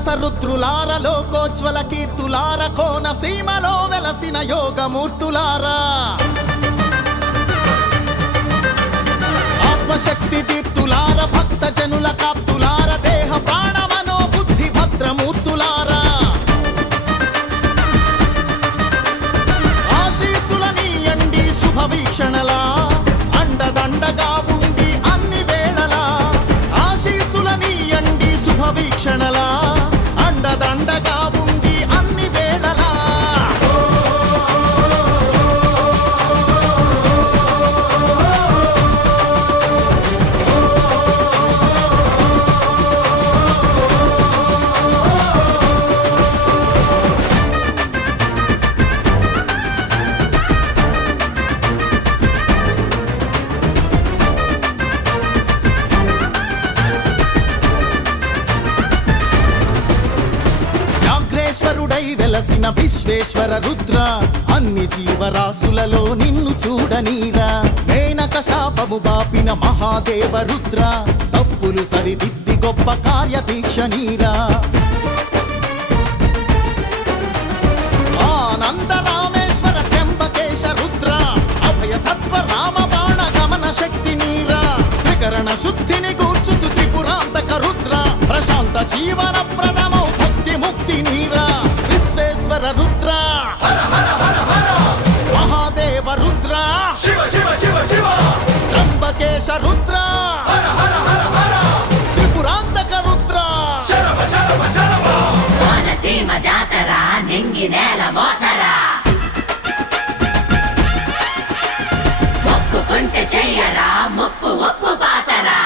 మానస రుద్రులార లోకోజ్వల కీర్తులార కోన సీమలో వెలసిన యోగమూర్తులారా ఆత్మశక్తి దీప్తులార భక్త జనుల కాప్తులార దేహ ప్రాణ మనో బుద్ధి భద్రమూర్తులారా ఆశీసులనీయండి శుభవీక్షణలా అండదండగా ఉండి అన్ని వేళలా ఆశీసులనీయండి శుభవీక్షణలా అండదండగా ఉండి అన్ని వేళలా వ్యాఘ్రేశ్వరుడై వెలసిన విశ్వేశ్వర రుద్ర అన్ని జీవరాశులలో నిన్ను చూడనీరా మేనక శాపము బాపిన మహాదేవ రుద్ర తప్పులు సరిదిద్ది గొప్ప కార్యదీక్ష ఆనంద రామేశ్వర త్ర్యంబకేశ రుద్ర అభయ సత్వ రామ బాణ గమన శక్తి నీరా త్రికరణ శుద్ధిని గూర్చుచు త్రిపురాంతక రుద్ర ప్రశాంత జీవన ప్రదమౌ భక్తి ముక్తి నీరా విశ్వేశ్వర రుద్ర మహాదేవ రుద్ర త్ర్యంబకేశ రుద్ర త్రిపురాంతక రుద్ర కోనసీమ జాతర నింగి నేల మోతర మొక్కుకుంటే చెయ్యరా ముప్పు ఒప్పు పాతరా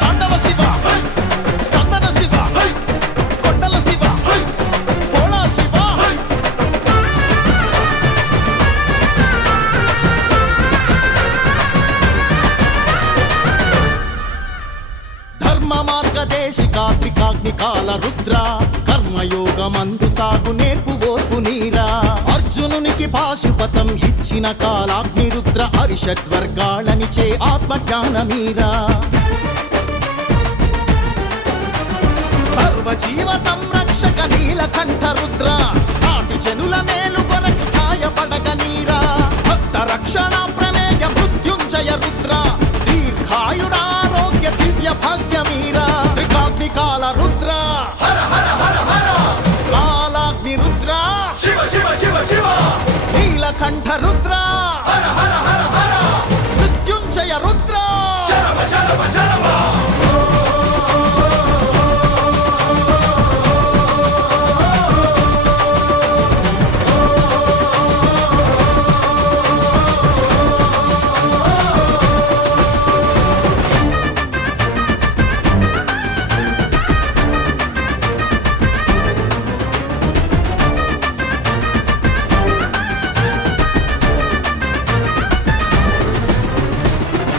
తాండవ శివ తందన శివ కొండల శివ పోళా శివ ధర్మ మార్గదేశికా త్రికాగ్నికాల రుద్ర కర్మయోగమందు సాగు నేర్పు ఓర్పు నీరా అర్జునునికి పాశుపతం ఇచ్చిన కాలాగ్ని రుద్ర అరిషడ్వర్గాళనిచే ఆత్మజ్ఞానమీరా సర్వజీవ సంరక్షక నీలకంఠ రుద్ర సాటి జనుల మేలు కొరకు సాయపడగ నీరా భక్త రక్షణ ప్రమేయ మృత్యుంజయ రుద్ర దీర్ఘాయురారోగ్య దివ్య భాగ్యమీరా త్రికాగ్నికాల రుద్ర కాలాగ్ని రుద్ర నీలకంఠ రుద్ర మృత్యుంజయ రుద్ర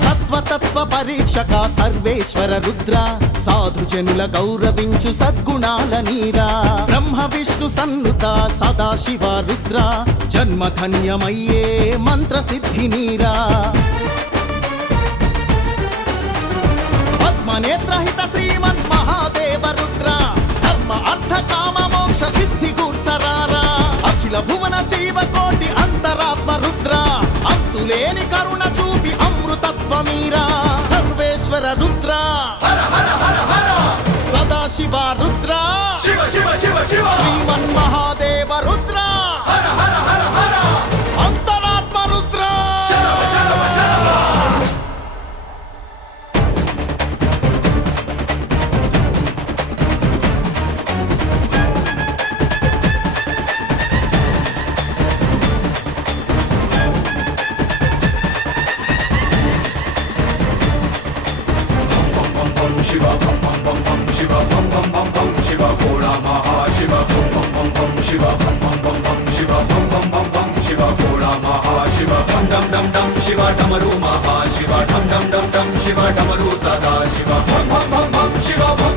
సత్వతత్వ పరీక్షక సర్వేశ్వర రుద్ర సాధు జనుల గౌరవించు సద్గుణాల నీరా బ్రహ్మ విష్ణు సన్నుత సదాశివ రుద్ర జన్మధన్యమయ్యే మంత్ర సిద్ధి నీరా పద్మనేత్రహిత శ్రీమన్ మహాదేవ రుద్ర ధర్మ అర్థ కామ మోక్ష సిద్ధి కూర్చరారా అఖిల భువన జీవకోటి అంతరాత్మ రుద్ర అంతులేని కరుణ చూపి అమృతత్వమీరా సర్వేశ్వర రుద్ర సదాశివ రుద్ర శ్రీమన్ మహాదేవ రుద్ర అంతరాత్మ Rudra Shiva, bum bum bum bum, Shiva, bum bum bum bum, Shiva, Bhola Maha Shiva, bum bum bum bum, Shiva, bum bum bum bum, Shiva, bum bum bum bum, Shiva, Bhola Maha Shiva, dum dum dum dum, Shiva, Damaru Maha Shiva, dum dum dum dum, Shiva, Damaru Sada Shiva, bum bum bum bum, Shiva, bum